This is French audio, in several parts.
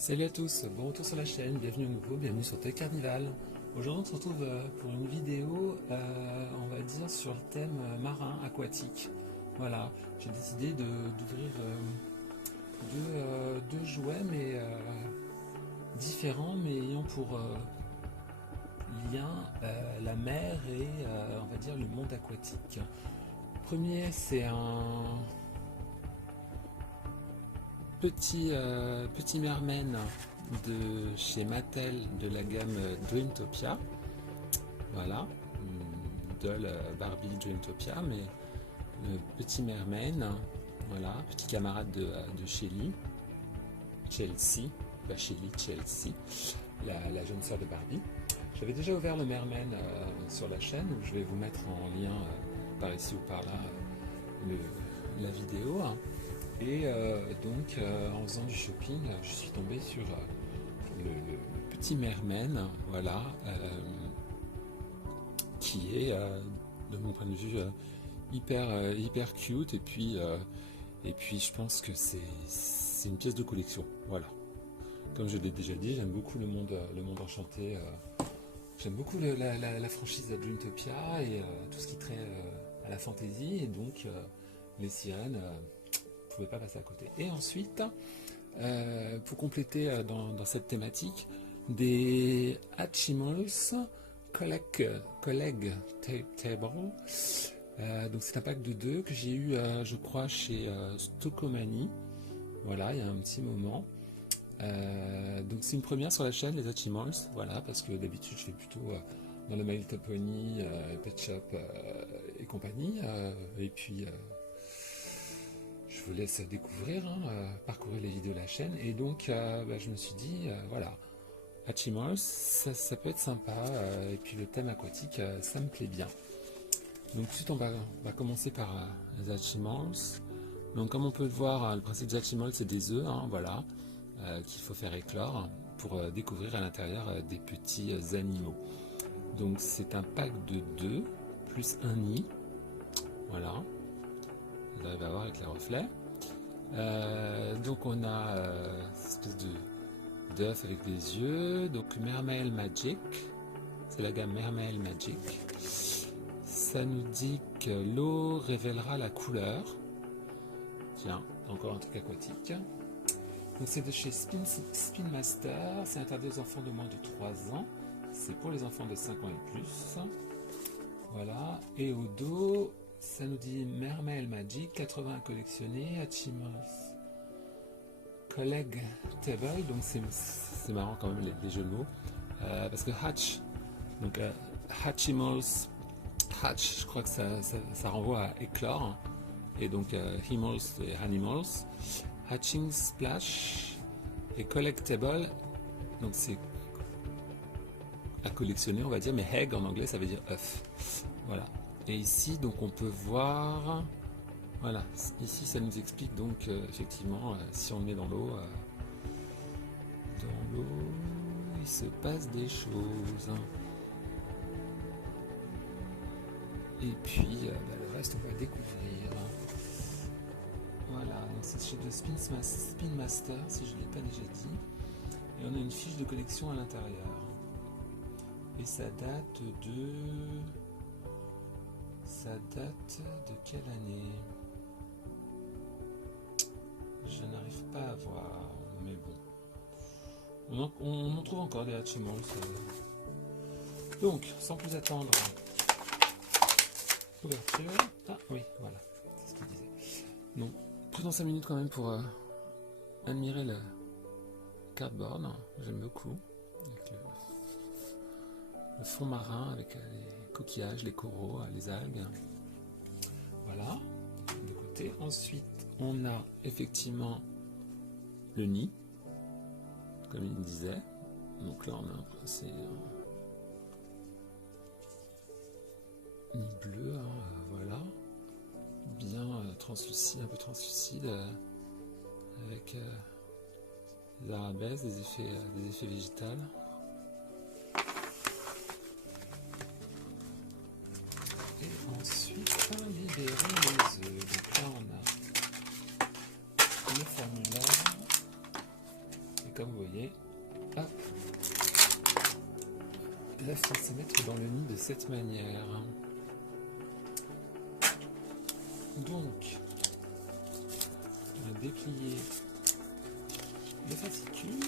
Salut à tous, bon retour sur la chaîne, bienvenue au nouveau, bienvenue sur Toy Carnival. Aujourd'hui on se retrouve pour une vidéo, on va dire, sur le thème marin, aquatique. Voilà, j'ai décidé d'ouvrir deux jouets, mais différents, mais ayant pour lien la mer et, on va dire, le monde aquatique. Le premier, c'est un petit merman de chez Mattel de la gamme Dreamtopia. Voilà, Doll Barbie Dreamtopia, mais le petit merman, voilà, petit camarade de Chelsea, pas Shelly, Chelsea, la jeune sœur de Barbie. J'avais déjà ouvert le merman sur la chaîne, où je vais vous mettre en lien par ici ou par là la vidéo. Et donc, en faisant du shopping, je suis tombé sur le petit merman, voilà, qui est, de mon point de vue, hyper cute. Et puis je pense que c'est une pièce de collection. Voilà. Comme je l'ai déjà dit, j'aime beaucoup le monde enchanté. J'aime beaucoup la franchise Dreamtopia et tout ce qui trait à la fantasy. Et donc, les sirènes. Pouvais pas passer à côté. Et ensuite, pour compléter dans cette thématique, des Hatchimals Colleague Table. Donc c'est un pack de 2 que j'ai eu, je crois, chez Stockomanie. Voilà, il y a un petit moment. Donc c'est une première sur la chaîne, les Hatchimals. Voilà, parce que d'habitude je fais plutôt dans le My Little Pony, Pet Shop et compagnie. Et puis je vous laisse découvrir, parcourir les vidéos de la chaîne. Et donc, je me suis dit, voilà, Hatchimals, ça peut être sympa. Et puis le thème aquatique, ça me plaît bien. Donc, tout de suite, on va commencer par les Hatchimals. Donc, comme on peut le voir, le principe des Hatchimals, c'est des œufs, voilà, qu'il faut faire éclore pour découvrir à l'intérieur des petits animaux. Donc, c'est un pack de 2 plus un nid. Voilà. Vous arrivez à voir avec les reflets. Donc on a cette espèce d'œuf avec des yeux. Donc Mermail Magic, c'est la gamme Mermail Magic. Ça nous dit que l'eau révélera la couleur. Tiens, encore un truc aquatique. Donc c'est de chez Spin Master. C'est interdit aux enfants de moins de 3 ans. C'est pour les enfants de 5 ans et plus. Voilà. Et au dos, ça nous dit Mermail Magic, 80 collectionnés, Hatchimals Colleague Table, donc c'est marrant quand même les jeux de mots, parce que Hatch, donc Hatchimals, Hatch, je crois que ça renvoie à éclore, et donc Himmals et Animals, Hatching Splash et Collectable, donc c'est à collectionner on va dire, mais egg en anglais ça veut dire œuf, voilà. Et ici, donc on peut voir, voilà, ici ça nous explique donc effectivement, si on le met dans l'eau, il se passe des choses. Et puis, le reste on va découvrir. Voilà, donc c'est chez de Spin Master, si je ne l'ai pas déjà dit. Et on a une fiche de collection à l'intérieur. Et ça date de quelle année? Je n'arrive pas à voir, mais bon. On en trouve encore des Hatchimals. Donc, sans plus attendre, ouverture. Ah oui, voilà, c'est ce qu'il disait. Donc, prenons 5 minutes quand même pour admirer le cardboard. J'aime beaucoup. Avec le fond marin avec les coquillages, les coraux, les algues. Voilà, de côté. Ensuite, on a effectivement le nid, comme il disait. Donc là, on a c'est un nid bleu, voilà, bien translucide, un peu translucide, avec des arabesques, des effets végétaux. Ensuite, libérer les œufs. Donc là, on a le formulaire. Et comme vous voyez, hop, là, il faut se mettre dans le nid de cette manière. Donc, on va déplier le fascicule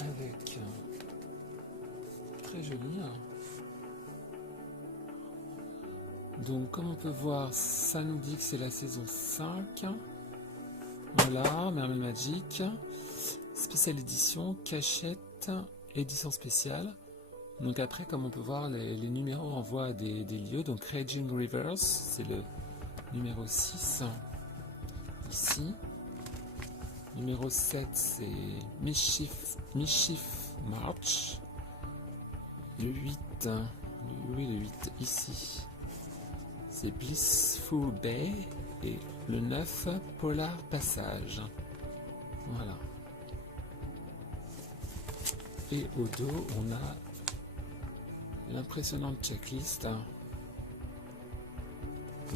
avec très joli. Donc, comme on peut voir, ça nous dit que c'est la saison 5. Voilà, Mermaid Magic, spéciale édition, cachette, édition spéciale. Donc après, comme on peut voir, les numéros renvoient à des lieux. Donc Raging Rivers, c'est le numéro 6, ici. Numéro 7, c'est Mischief March. Le 8, oui, le 8, ici, c'est Blissful Bay. Et le 9, Polar Passage. Voilà. Et au dos, on a l'impressionnante checklist.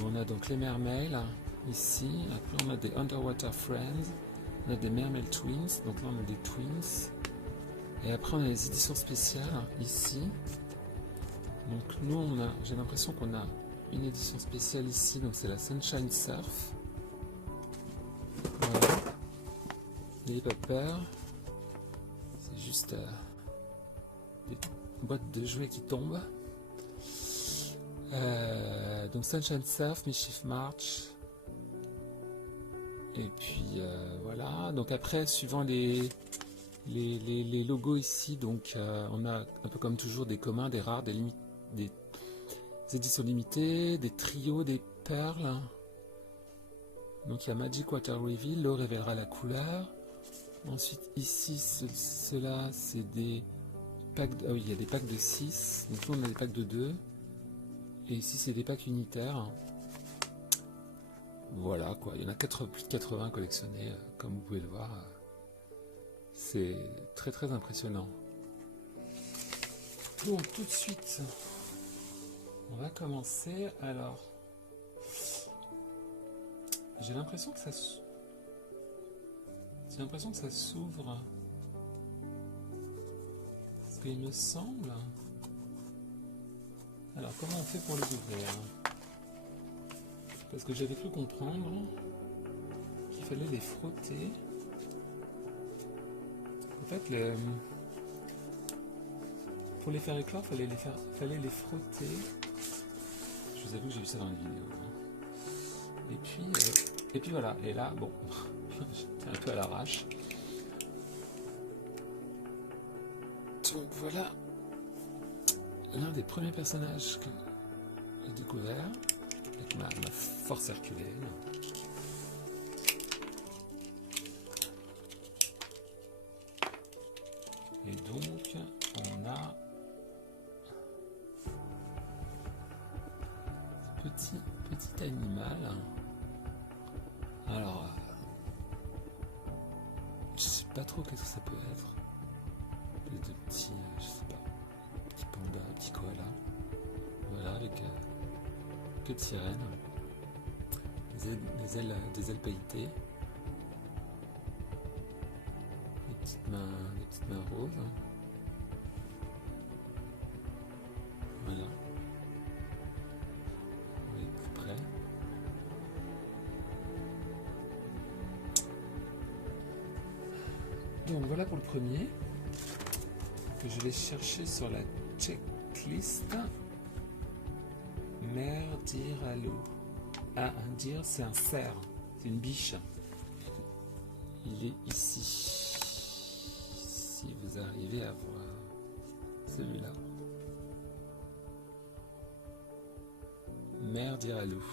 On a donc les mermaids ici. Après, on a des Underwater Friends. On a des Mermaid Twins. Donc là, on a des Twins. Et après, on a les éditions spéciales ici. Donc nous, j'ai l'impression qu'on a une édition spéciale ici. Donc c'est la Sunshine Surf. Voilà. N'ayez pas peur. C'est juste des boîtes de jouets qui tombent. Donc Sunshine Surf, Mischief March. Et puis voilà. Donc après, suivant les logos ici, donc on a un peu comme toujours des communs, des rares, des éditions limitées, des trios, des perles. Donc il y a Magic Water Reveal, l'eau révélera la couleur. Ensuite ici, cela c'est des packs, ah oui, il y a des packs de 6, donc là on a des packs de 2. Et ici c'est des packs unitaires. Voilà quoi, il y en a plus de 80 collectionnés, comme vous pouvez le voir. C'est très très impressionnant. Donc tout de suite, on va commencer. Alors, j'ai l'impression que ça s'ouvre. Ce qu'il me semble. Alors, comment on fait pour les ouvrir? Parce que j'avais cru comprendre qu'il fallait les frotter. En fait, pour les faire éclore, fallait les frotter. Je vous avoue que j'ai vu ça dans les vidéos. Et puis voilà. Et là, bon, j'étais un peu à l'arrache. Donc voilà l'un des premiers personnages que j'ai découvert avec ma force herculéenne. Et donc on a petit animal. Alors je sais pas trop qu'est-ce que ça peut être. Des petits, je sais pas, petits pandas, petits koalas. Voilà, avec queue de sirène, des ailes pailletées, des petites mains roses. Voilà. Vous voyez plus près. Donc voilà pour le premier que je vais chercher sur la checklist. Mer dir à l'eau. Ah, un dir, c'est un cerf, c'est une biche. Il est ici. Si vous arrivez à voir celui-là. Mer dir à l'eau.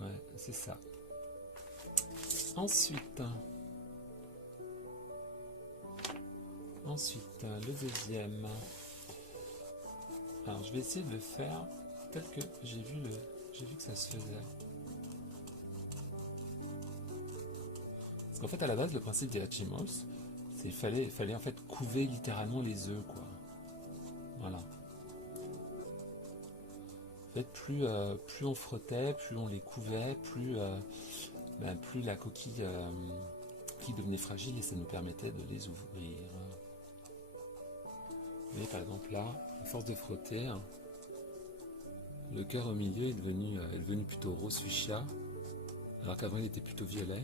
Ouais, c'est ça. Ensuite, le deuxième. Alors, je vais essayer de le faire tel que j'ai vu que ça se faisait. Parce qu'en fait, à la base, le principe des Hatchimals, c'est fallait en fait couver littéralement les œufs, quoi. Voilà. En fait, plus on frottait, plus on les couvait, plus la coquille qui devenait fragile et ça nous permettait de les ouvrir. Vous voyez, par exemple là, à force de frotter, le cœur au milieu est devenu plutôt rose fuchsia, alors qu'avant il était plutôt violet.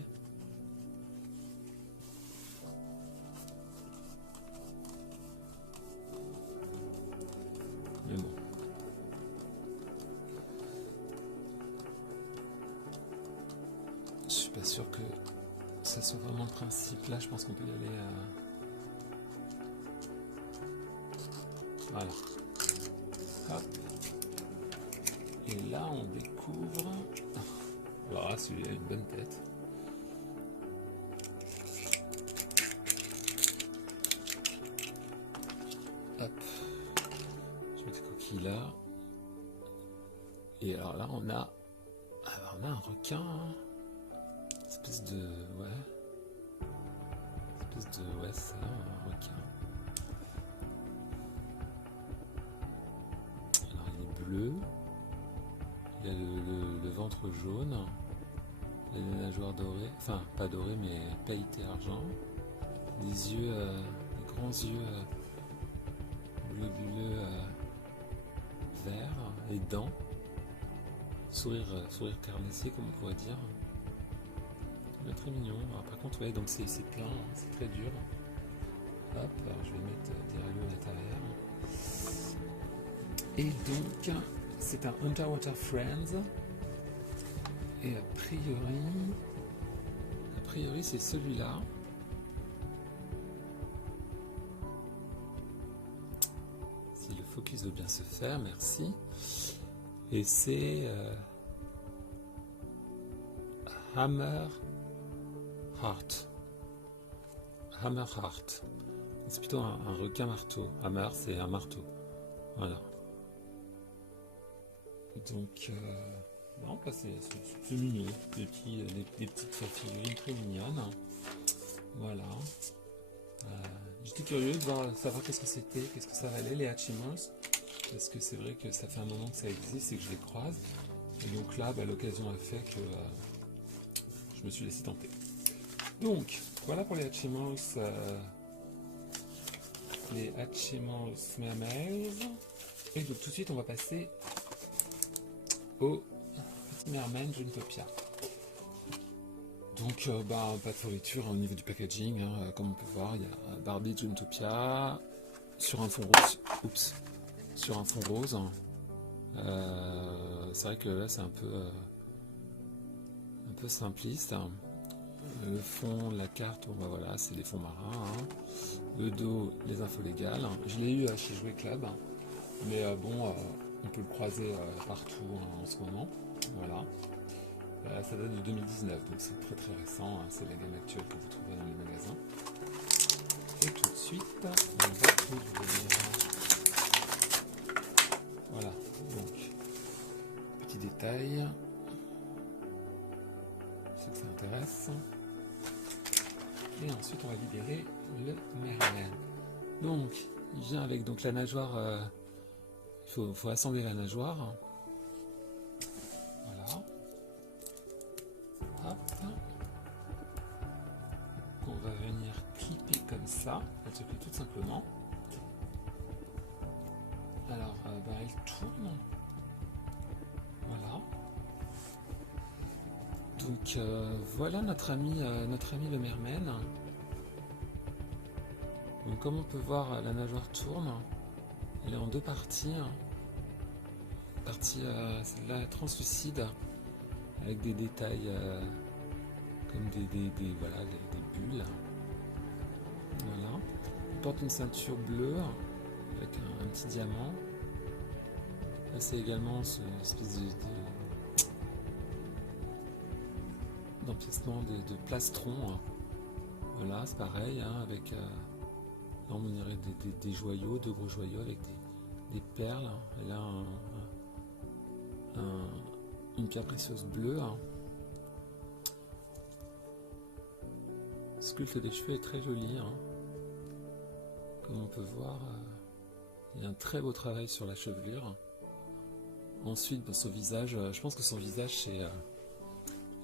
Mais bon. Je suis pas sûr que ça soit vraiment le principe. Là, je pense qu'on peut y aller Voilà. Hop. Et là, on découvre... Alors là, celui-là a une bonne tête. Hop. Je mets les coquilles là. Et alors là, on a un requin. Espèce de... Ouais. Espèce de... Ouais, ça, un requin. Alors, il est bleu. Il a le ventre jaune. Il a des nageoires dorées. Enfin, pas dorées, mais pailleté argent. Des yeux... des grands yeux... globuleux verts. Les dents. Sourire carnassier, comme on pourrait dire. Il est très mignon. Alors, par contre, ouais, donc c'est plein, c'est très dur. Hop, alors je vais mettre des ragots à l'intérieur. Et donc, c'est un Underwater Friends. Et a priori, c'est celui-là. Si le focus veut bien se faire, merci. Et c'est Hammer Heart. Hammer Heart. C'est plutôt un requin marteau. Hammer, c'est un marteau. Voilà. Donc, non, c'est mignon. Des petites figurines très mignonnes. Voilà. J'étais curieux de savoir qu'est-ce que c'était, qu'est-ce que ça valait, les Hatchimals. Parce que c'est vrai que ça fait un moment que ça existe et que je les croise. Et donc là, l'occasion a fait que je me suis laissé tenter. Donc, voilà pour les Hatchimals Mermaids. Et donc tout de suite, on va passer au petit Merman Juntopia. Donc, pas de fourniture au niveau du packaging. Hein, comme on peut voir, il y a Barbie Juntopia sur un fond rose. Oups. Sur un fond rose. C'est vrai que là c'est un peu simpliste. Le fond, la carte, bon, voilà, c'est des fonds marins. Hein. Le dos, les infos légales. Je l'ai eu chez Jouet Club, mais on peut le croiser partout en ce moment. Voilà. Ça date de 2019, donc c'est très très récent. Hein. C'est la gamme actuelle que vous trouverez dans les magasins. Et tout de suite, on va ouvrir. Voilà, donc, petit détail, ceux que ça intéresse. Et ensuite, on va libérer le Merman. Donc, il vient avec donc, la nageoire, il faut assembler la nageoire. Voilà. Hop. On va venir clipper comme ça, elle se plie tout simplement. Alors, elle tourne. Voilà. Donc, voilà notre ami le Merman. Donc, comme on peut voir, la nageoire tourne. Elle est en deux parties. Partie celle-là translucide, avec des détails comme des bulles. Voilà. Il porte une ceinture bleue avec un petit diamant. Là, c'est également ce espèce d'empiècement de plastron. Hein. Voilà, c'est pareil, hein, avec là on dirait des joyaux, de gros joyaux avec des perles. Et là, une pierre précieuse bleue. Hein. Le sculpte des cheveux est très joli. Hein. Comme on peut voir, il y a un très beau travail sur la chevelure. Ensuite, bah, son visage, je pense que son visage,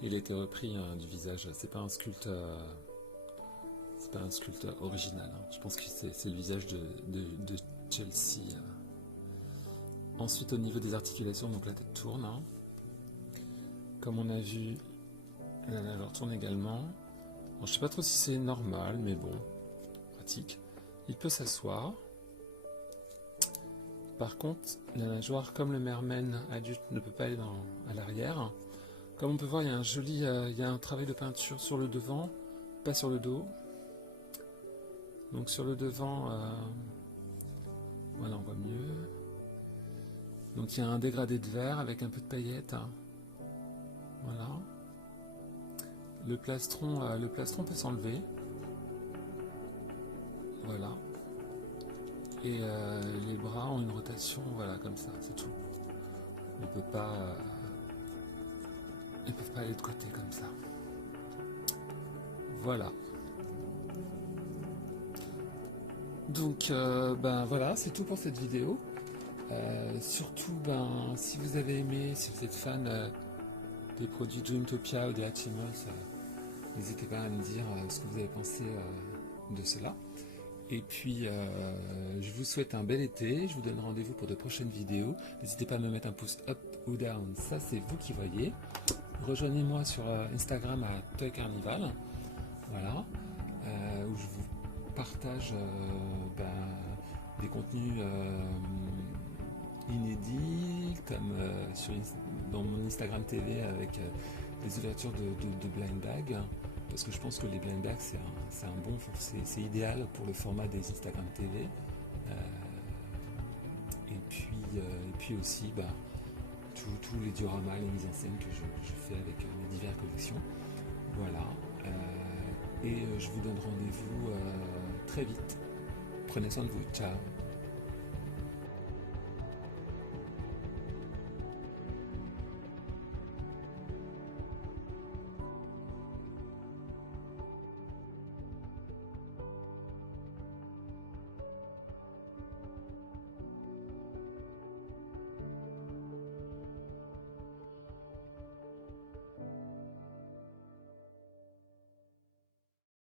il a été repris du visage. C'est pas un sculpte original. Je pense que c'est le visage de Chelsea. Ensuite, au niveau des articulations, donc la tête tourne. Comme on a vu, la nageoire tourne également. Bon, je sais pas trop si c'est normal, mais bon, pratique. Il peut s'asseoir. Par contre, la nageoire, comme le merman adulte, ne peut pas aller à l'arrière. Comme on peut voir, il y a il y a un travail de peinture sur le devant, pas sur le dos. Donc sur le devant, voilà, on voit mieux. Donc il y a un dégradé de vert avec un peu de paillettes. Voilà. Le plastron peut s'enlever. Voilà. Et les bras ont une rotation, voilà, comme ça, c'est tout. Ils peuvent pas aller de côté comme ça. Voilà. Donc, ben voilà, c'est tout pour cette vidéo. Surtout, ben, si vous avez aimé, si vous êtes fan des produits Dreamtopia ou des Hatchimals, n'hésitez pas à me dire ce que vous avez pensé de cela. Et puis, je vous souhaite un bel été. Je vous donne rendez-vous pour de prochaines vidéos. N'hésitez pas à me mettre un pouce up ou down. Ça, c'est vous qui voyez. Rejoignez-moi sur Instagram à Toy Carnival. Voilà. Où je vous partage des contenus inédits, comme dans mon Instagram TV avec les ouvertures de blind bag. Parce que je pense que les blind bags, c'est idéal pour le format des Instagram TV. Et puis aussi, tous les dioramas, les mises en scène que je fais avec mes diverses collections. Voilà. Et je vous donne rendez-vous très vite. Prenez soin de vous. Ciao.